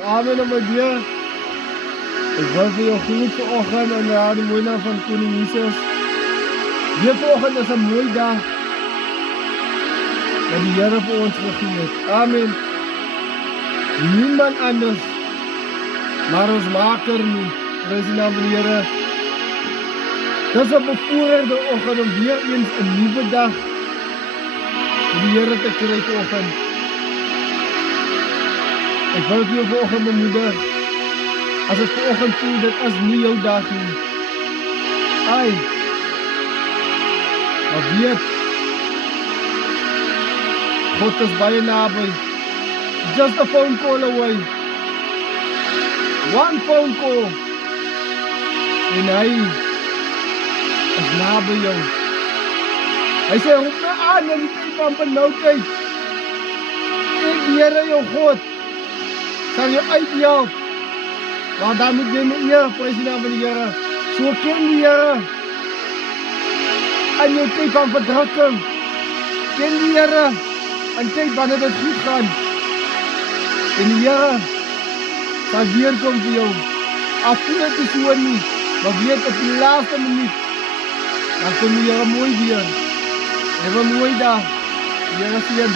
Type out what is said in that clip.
Amen en my Heer. Ek wil vir jou groet vanoggend in die mooi naam van Koning Jesus. Hier vanoggend is 'n mooi dag wat die Here vir ons gegee het. Amen. Niemand anders maar ons Maker nie. Prys die naam van die Here. Dis 'n bevoordeelde oggend om weer eens 'n nuwe dag met die Here te kry vanoggend. Ek wil vir jou vanoggend bemoedig. As ek vanoggend voel, dit is nie jou dag nie. Ai. Maar weet, God is baie naby. Just a phone call away. One phone call. En hy is naby jou. Hy sê, roep my aan in die tyd van benoudheid. Ek die Here jou God sal jou uithelp. Want dan moet jy met eer, prys die naam van die Here. So ken die Here in jou tyd van verdrukking. Ken die Here in tyd wanneer dit goed gaan. En die Here sal weerkom vir jou. Al voel dit nie so nie, maar weet op die laaste minuut, dan kom die Here mooi weer. Heb 'n mooi dag. Die Here seën.